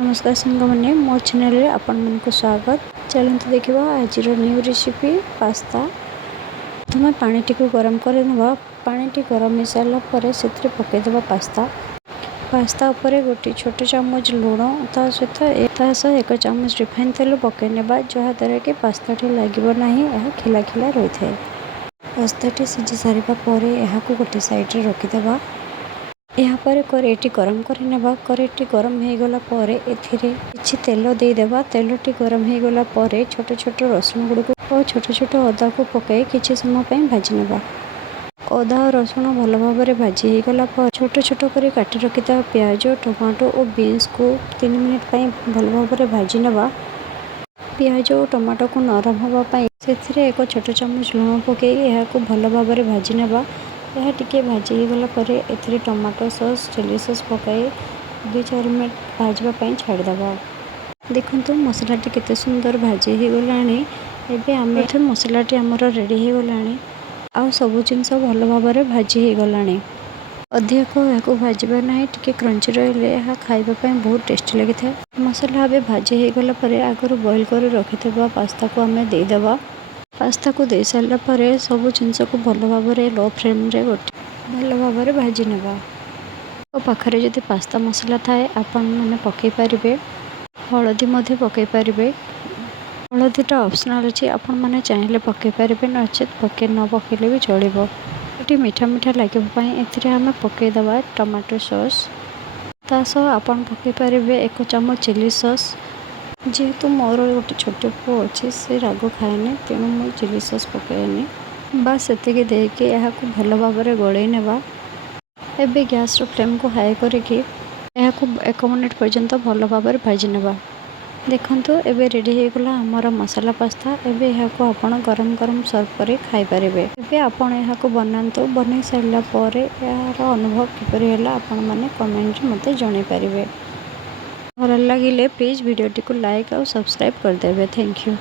नमस्कार सांग मैंने मो चैनल रे आपण मन को स्वागत। चलते देखा आज न्यू रेसिपी पास्ता। प्रथम पानी टी गरम कर पानी गरम हो सारापर से पकईदे पास्ता उपर गोटे छोट चामच लुण सहित 1 चामच रिफाइन तेल पकईने जहाँद्वारा कि पास्ता लगे ना यह खिला खिला रही है। पास्ता टी सीझी सारापर यह गोटे साइड रखीदे। यापर कड़ाईटी गरम करने कड़ाईटी गरम हो गला किसी तेल देदेबा। तेलटी गरम हो गला छोट छोट रसुण गुड़ और छोट छोट अदा को पकई किसी समय भाजी नेबा। अदा और रसुण भल भाव में भाजी हो गला छोट छोट कर काटी रखिता प्याज टमाटो और बीन्स को 3 मिनिट भल भाव में भाजी नेबा। प्याज और टमाटो को नरम होगापाई से 1 छोट चामच लुण पकई यह भल भाव में भाजी नेबा। यह टिके भाजी हो गला ए टमाटो सॉस चिली सॉस पकई 2-4 मिनट भाजवाई छाड़देबा। देखो मसलाटी केते सुंदर भाजी हो गलानी। एबे आमे मसलाटी आमर रेडी हो गलानी। आ सब जिनस भल भाव में भाजी हो गलानी। अधिक यह भाजबा ना टिके क्रंची रहिले यह खाइबापी बहुत टेस्टी लगी था। मसला ए भाजी हो गला आगर बॉइल कर रखिथिबा पास्ता को आमे देदेबा। पास्ता को दे सारा पर सब जिनस को भल भाव में लो फ्लेम रे गोटे भल भाव में भाजी नेबा। पाखरे जदि पास्ता मसला थाए आपण मैंने पकई पारे। हलदी मध्य पकई पारे। हलदीटा ऑप्शनल अच्छी आपण मैंने चाहिए पकई पारे नचेत पकई न पकईले भी चलो। ये मीठा मीठा लगे आम पकईदे टमाटो सॉस तास आपण पकई पारे 1 चामच चिली सॉस। जेहेतु मोर गोटे छोट पु अच्छे से राग खाएनि तेणु मुझे चिली सॉस पकईनि बस से देके यह भल भाव में गोलई नेबा। एबे गैस फ्लेम को हाई करके 1 मिनिट पर्यंत भल भाव में भाजी नेबा। देखंतु एबे रेडी हो गला हमर मसाला पास्ता। एबे यह आपण गरम गरम सर्व कर खाई पारे। एबे आपण यह बनातु बन सारा पर यार अनुभव किपरि होला आपण माने कमेंट रे मते जणाई पारे। भल लगिले प्लीज वीडियो टी को लाइक और सब्सक्राइब कर देबे। Thank you.